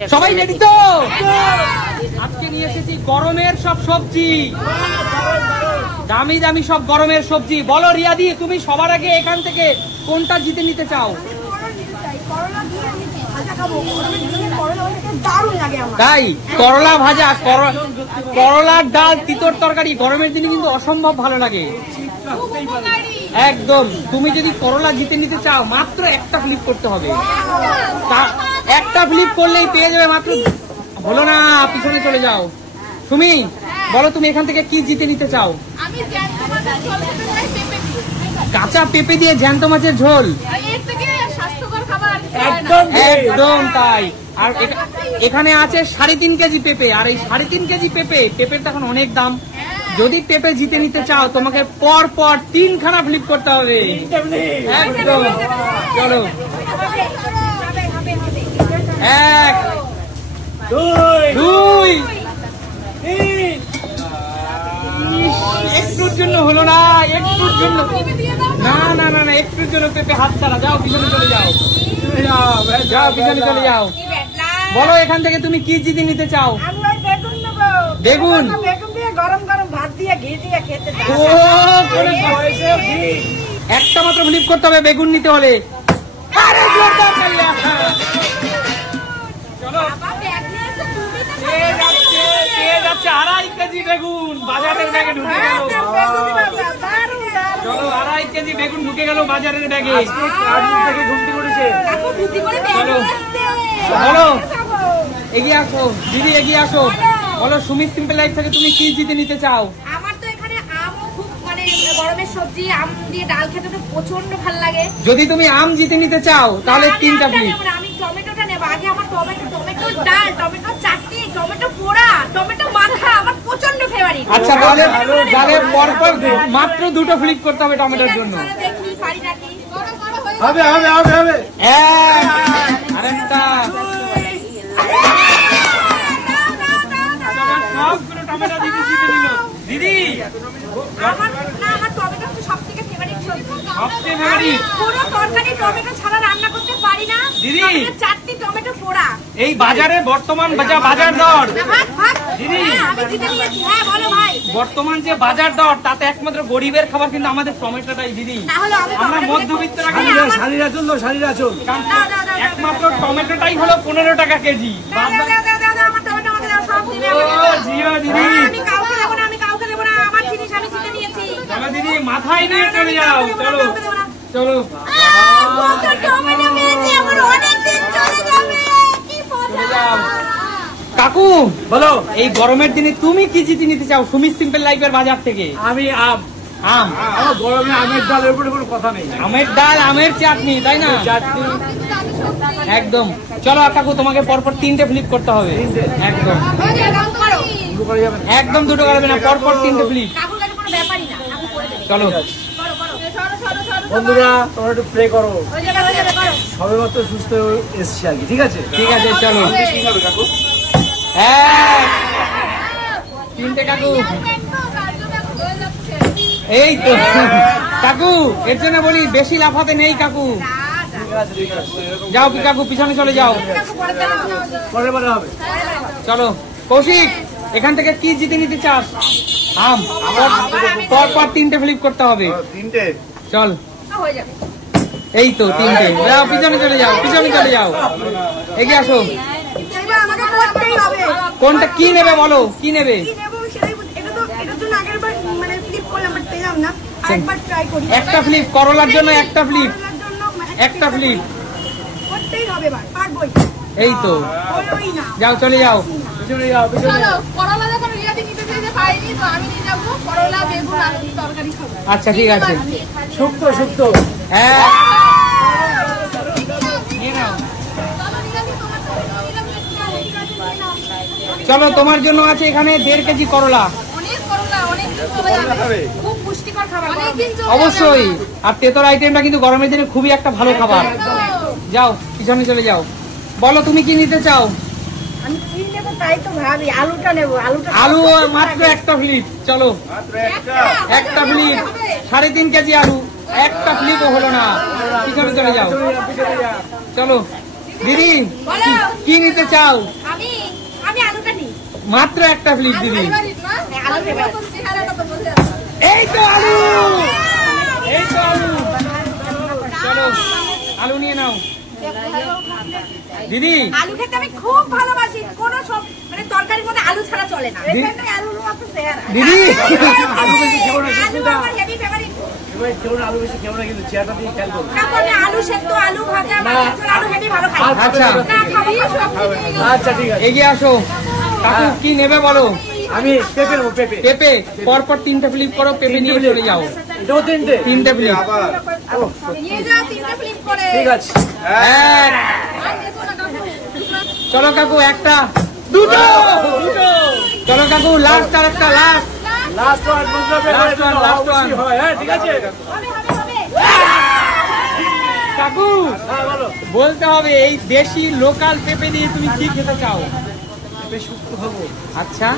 সবাই রেডি তো? আজকে নিয়ে এসেছি গরমের সব সবজি, দামি দামি সব গরমের সবজি। বলো রিয়াদি, তুমি সবার আগে এখান থেকে কোনটা জিতে নিতে চাও? তাই করলা ভাজা, করলার ডাল, তিতর তরকারি গরমের দিনে কিন্তু অসম্ভব ভালো লাগে একদম। তুমি যদি করলা জিতে নিতে চাও মাত্র একটা ফ্লিপ করতে হবে, একটা ফ্লিপ করলেই পেয়ে যাবে মাত্র। বলো না, পিছনে চলে যাও। তুমি বলো তুমি এখান থেকে কি জিতে নিতে চাও? কাঁচা পেঁপে দিয়ে জ্যান্ত মাছের ঝোল, একদম তাই। আর এখানে আছে 3.5 কেজি পেঁপে, আর এই 3.5 কেজি পেঁপের তো এখন অনেক দাম। যদি পেঁপে জিতে নিতে চাও তোমাকে পর পর 3খানা ফ্লিপ করতে হবে একদম। চলো, 1 2 3। একটুর জন্য হলো না, একটুর জন্য না না না না, একটুর জন্য পেঁপে হাত ছাড়া। যাও পিছনে চলে যাও, যাও পিছনে চলে যাও। বলো এখান থেকে তুমি কি জিতে নিতে চাও? বেগুন, গরম গরম ভাত দিয়ে ঘি দিয়ে খেতে। একটা মাত্র ফ্লিপ করতে হবে বেগুন নিতে হলে। চলো, 2.5 কেজি বেগুন বাজারের ব্যাগে ঢুকে গেল। চলো, 2.5 কেজি বেগুন ঢুকে গেল বাজারের ব্যাগে। চলো বলো, এগিয়ে আসো দিদি, এগিয়ে আসো। বলো সুমিত সিম্পল লাইফ থেকে তুমি কি জিতে নিতে চাও? আমার তো এখানে আমও খুব, মানে গরমের সবজি আম দিয়ে ডাল খেতে তো প্রচন্ড ভালো লাগে। যদি তুমি আম জিতে নিতে চাও তাহলে 3টা ফ্লিপ। আমি টমেটোটা নেব আগে। আমার টমেটো ডাল, টমেটো চাটনি, টমেটো পোড়া, টমেটো মাখা আমার প্রচন্ড ফেভারিট। আচ্ছা, তাহলে পরপর মাত্র 2টো ফ্লিপ করতে হবে টমেটোর জন্য। দেখি পারি নাকি। হবে হবে হবে হবে। আরেকটা সবগুলো টমেটো দিদি জিতে নিল। দিদি আমার টমেটো হচ্ছে সবথেকে ফেভারিট সবজি। সবচেয়ে ফেভারিট। পুরো তরকারি টমেটো ছাড়া রান্না করতে পারি না দিদি। চাটনি, টমেটো পোড়া। এই বাজারে বর্তমান বাজার দর দিদি, আমি জিতে নিয়েছি। হ্যাঁ বলো ভাই। বর্তমান যে বাজার দর তাতে একমাত্র গরিবের খাবার কিন্তু আমাদের টমেটোটাই দিদি। আমরা মধ্যবিত্তরা শাড়িরা চললো, শাড়িরা চল। একমাত্র টমেটোটাই হলো 15 টাকা কেজি। চলো দিদি, মাথায় নিয়ে চলে যাও। চলো চলো কাকু বলো, এই গরমের দিনে তুমি কি জিতে নিতে চাও সুমিত সিম্পল লাইফের বাজার থেকে? আমি আম। আম? গরমে আমের ডাল, এর উপরে কোনো কথা নেই। আমের ডাল, আমের চাটনি, তাই না? চাটনি একদম। চলো কাকু, তোমাকে পরপর 3টে ফ্লিপ করতে হবে একদম। একদম 2টো করবে না, পরপর 3টে ফ্লিপ। চলো বন্ধুরা, তোমরা একটু প্রে করো, সবে মাত্র সুস্থ এসছি আর কি। ঠিক আছে ঠিক আছে, চলো। 3টে কাকু। এই তো কাকু, এর জন্য বলি বেশি লাফাতে নেই কাকু। যাও কি কাকু, পিছনে চলে যাও। পরের বারে হবে। চলো কৌশিক, এখান থেকে কি জিতে নিতে চাস? আম। পরপর 3টে ফ্লিপ করতে হবে। 3টে? চল, এই তো 3টে। যাও পিছনে চলে যাও, পিছনে চলে যাও, এগিয়ে আসো। কোনটা কি নেবে বলো, কি নেবে? একটা ফ্লিপ করলার জন্য, একটা ফ্লিপ, একটা ফ্লিপ। এই তো, যাও চলে যাও। আচ্ছা ঠিক আছে। শুক্তো শুক্তো। হ্যাঁ চলো, তোমার জন্য আছে এখানে 1.5 কেজি করলা। অবশ্যই। আর তেতর আইটেমটা কিন্তু গরমের দিনে খুবই একটা ভালো খাবার। যাও পিছনে চলে যাও। বলো তুমি কি নিতে চাও? আমি কি নেব তাই তো ভাবি। আলুটা নেব। আলু মাত্র একটা ফ্লিপ। চলো একটা ফ্লিপ, 3.5 কেজি আলু, একটা ফ্লিপও হলো না। পিছনে চলে যাও। চলো দিদি বলো। কি নিতে চাও? আমি আলুটা নিই। মাত্র একটা ফ্লিপ দিদি। আলু ফেভারিট। এই তো আলু, এই তো আলু। চলো আলু নিয়ে নাও দিদি। আলু খেতে আমি খুব ভালোবাসি, কোনো সব মানে তরকারির মধ্যে আলু ছাড়া চলে না। দিদি আলু বেশি খেও না, আলু আমার হেভি ফেভারিট। এবার খেও না, আলু বেশি খেও না, কিন্তু চেয়ারটা দিয়ে খেয়াল করো। আমি আলু সেদ্ধ, আলু ভাজা, আলু হেভি ভালো খাই। আচ্ছা। না খাবো সব। আচ্ছা ঠিক আছে, এগিয়ে আসো কাকু, কি নেবে বলো? আমি পেঁপে নেবো, পেঁপে। পেঁপে পরপর 3টে ফ্লিপ করো, পেঁপে নিয়ে চলে যাও। এটাও 3টে? 3টে ফ্লিপ। নিয়ে যাও 3টে ফ্লিপ করে। ঠিক আছে। চলো কাকু, একটা দুটো দুটো। চলো কাকু, লাস্ট আর একটা, last last one, Last one, last one. হয়, হ্যাঁ ঠিক আছে। হবে। কাকু হ্যাঁ বলো। বলতে হবে এই দেশি লোকাল পেঁপে দিয়ে তুমি কি খেতে চাও? পেঁপে শুক্তো খাবো। আচ্ছা